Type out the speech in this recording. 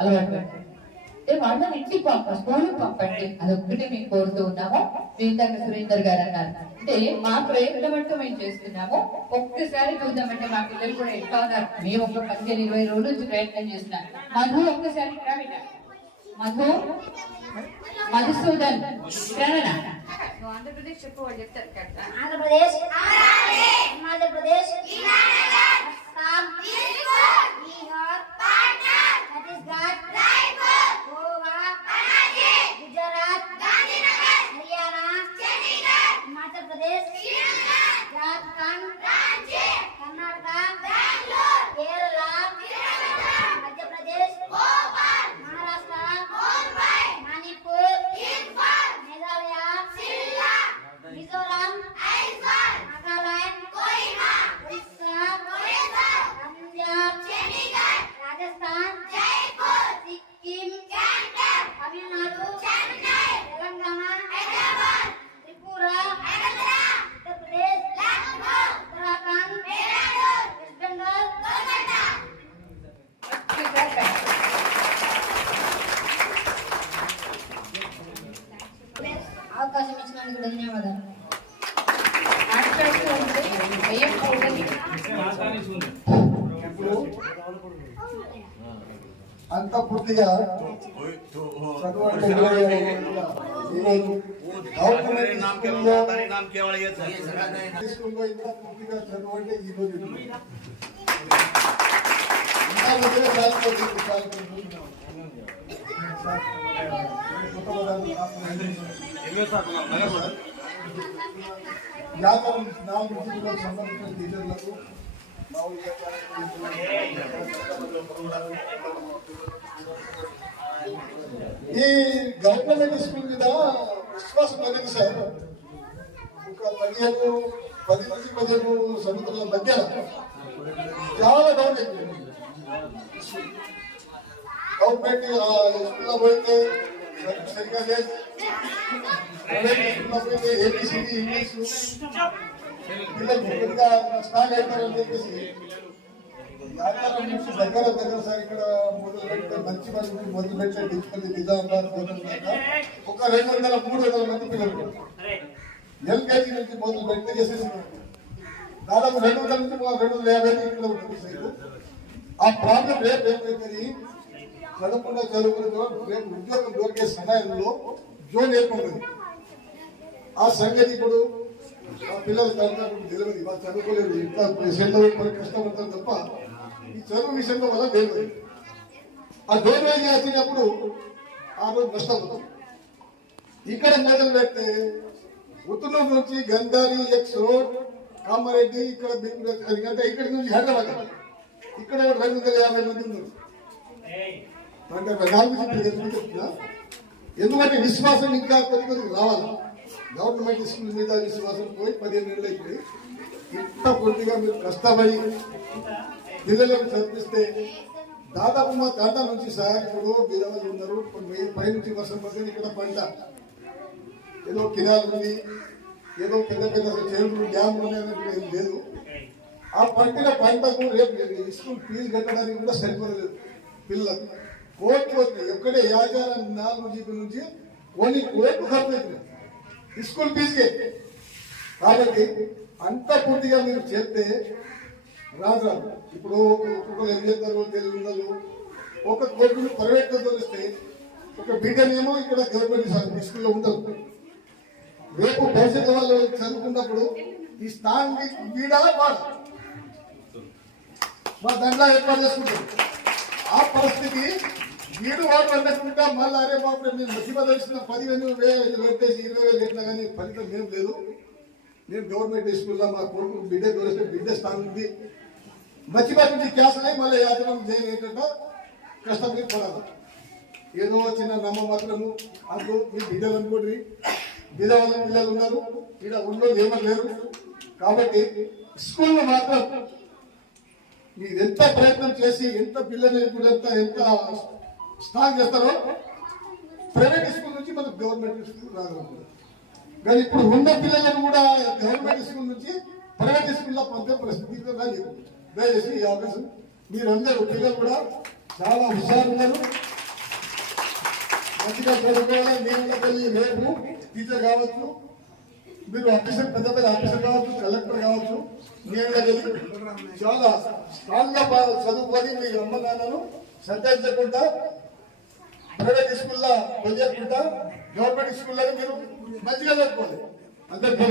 అలవాటు పెట్టండి. వాళ్ళని ఇంటికి స్కూల్కి పంపండి. అదొక్కటి మేము కోరుతూ ఉన్నాము. సురేందర్ గారు అన్నారు అంటే మా ప్రయత్నం అంటూ మేము చేస్తున్నాము. ఒక్కసారి చూద్దామంటే మా పిల్లలు కూడా ఎట్లా ఉన్నారు. మేము ఒక 15-20 రోజుల నుంచి ప్రయత్నం చేస్తున్నాం. మధు ఒక్కసారి మధుసూదన్ ఆంధ్రప్రదేశ్ చెప్పు వాళ్ళు చెప్తారు. ఆంధ్రప్రదేశ్ ఆంధ్రప్రదేశ్ అవకాశం ఇచ్చినందుకు ధన్యవాదాలు. అంత పూర్తిగా సంబంధించిన టీచర్లకు ఈ గవర్నమెంట్ స్కూల్ మీద విశ్వాసం కలిగింది సార్. ఒక 10-15 సంవత్సరాల మధ్య చాలా డౌన్ అయిపోయింది. గవర్నమెంట్ స్కూల్లో పోయితే సరిగ్గా లేదు. స్కూల్లో పోయితే ఏబిసిడి ఇంగ్లీష్ పిల్లలు కొద్దిగా స్టార్ట్ అవుతారని చెప్పేసి దగ్గర సార్ ఇక్కడ మొదలుపెట్టే మంచి మంది మొదలుపెట్టే డిజిటల్ నిజామాబాద్ ఒక 200-300 మంది పిల్లలు ఎల్కేజీ నుంచి మొదలుపెట్టి చేసేసి దాదాపు 200 నుంచి 250 ఇక్కడ ఉంటుంది సైడ్. ఆ ప్రాబ్లం రేపు ఏమైతుంది, చదువుకున్న రేపు ఉద్యోగం దొరికే సమయంలో జోన్ ఏర్పడుతుంది. ఆ సంగతి ఇప్పుడు పిల్లల తల్లిదండ్రులకు తెలియదు. వాళ్ళు చదువుకోలేదు, ఇంట్లో సెంటర్ కష్టపడతారు తప్ప ఈ చదువు విషయంలో వల్ల తెలియదు. ఆ డోర్ చేసినప్పుడు ఆ రోజు నష్టపోతాం. ఇక్కడ మొదలు పెడితే ఉత్తనూరు నుంచి గంధారి ఎక్స్ రోడ్ కామారెడ్డి ఇక్కడ అంటే ఇక్కడి నుంచి హైదరాబాద్ ఇక్కడ 250 మంది ఉన్నారు. అంటే 4 చెప్తున్నా. ఎందుకంటే విశ్వాసం ఇంకా కొద్ది రావాలి. గవర్నమెంట్ స్కూల్ మీద విశ్వాసం పోయి 15 ఏళ్ళు అయిపోయి ఇంత పూర్తిగా మీరు కష్టపడి పిల్లలను చదివిస్తే దాదాపు మా తాత నుంచి సార్ ఇప్పుడు బిరవలు ఉన్నారు. పైనుంచి వర్షం పడుతుంది. ఇక్కడ పంట ఏదో కినాలు ఉంది, ఏదో పెద్ద చెరువులు డ్యాములు ఉన్నాయన్నట్టు ఏం లేదు. ఆ పంటల పంటకు రేపు స్కూల్ ఫీజు కట్టడానికి కూడా సరిపోలేదు. పిల్లలకు కోట్లు వస్తాయి. ఎక్కడే యాజారం 4 జీబీ నుంచి కొన్ని కోట్లు ఖర్చు అవుతుంది స్కూల్ ఫీజుకే. కాబట్టి అంత పూర్తిగా మీరు చేస్తే రాదు. ఇప్పుడు ఒక్కొక్కరు ఏం చేస్తారు తెలియదు. ఒక కోర్టును ప్రైవేట్గా తోలిస్తే ఒక బిడ్డనేమో ఇక్కడ గవర్నమెంట్ స్కూల్లో ఉంటారు. రేపు భవిష్యత్తు వాళ్ళు చదువుకున్నప్పుడు ఈ స్థానాన్ని వీడాలా వాడు మా దండా ఏర్పాటు చేసుకుంటారు. ఆ పరిస్థితి వీడు వాడు అనుకుంటా మళ్ళీ అరే బాబు నేను మధ్య తెలిసిన 10,000 పెట్టేసి 20,000 పెట్టినా కానీ ఫలితం ఏం లేదు. నేను గవర్నమెంట్ స్కూల్లో మా కొడుకు బిడ్డ తోలిస్తే బిడ్డ స్థానం ఉంది. మధ్య నుంచి క్యాన్సల్ అయ్యి మళ్ళీ యాత్రం ఏంటంటే కష్టం మీరు పడాలి. ఏదో చిన్న నమ్మ మాత్రము అందులో మీ బిడ్డలు అనుకోండి. విధవాళ్ళ పిల్లలు ఉన్నారు, ఇక్కడ ఉన్నోళ్ళు ఏమో లేరు. కాబట్టి స్కూల్లో మాత్రం మీరు ఎంత ప్రయత్నం చేసి ఎంత పిల్లలు ఎంత స్టాక్ చేస్తారో ప్రైవేట్ స్కూల్ నుంచి మనకు గవర్నమెంట్ స్కూల్ రాగలుగుతుంది. కానీ ఇప్పుడు ఉన్న పిల్లలను కూడా గవర్నమెంట్ స్కూల్ నుంచి ప్రైవేట్ స్కూల్లో పంపే పరిస్థితి రాలేదు. దయచేసి ఈ అవకాశం మీరందరూ పిల్లలు కూడా చాలా హుషారు ఉన్నారు. మంచిగా చదువుకోవాలి. నేను వెళ్ళి రేపు టీచర్ కావచ్చు, మీరు ఆఫీసర్, పెద్ద పెద్ద ఆఫీసర్ కావచ్చు, కలెక్టర్ కావచ్చు. నేను వెళ్ళి చాలా స్ట్రాంగ్ గా చదువుకొని మీ అమ్మ నాన్నను సంతరించకుండా ప్రైవేట్ స్కూల్లో వదిలేకుండా గవర్నమెంట్ స్కూల్లో మీరు మంచిగా చదువుకోవాలి. అందరికీ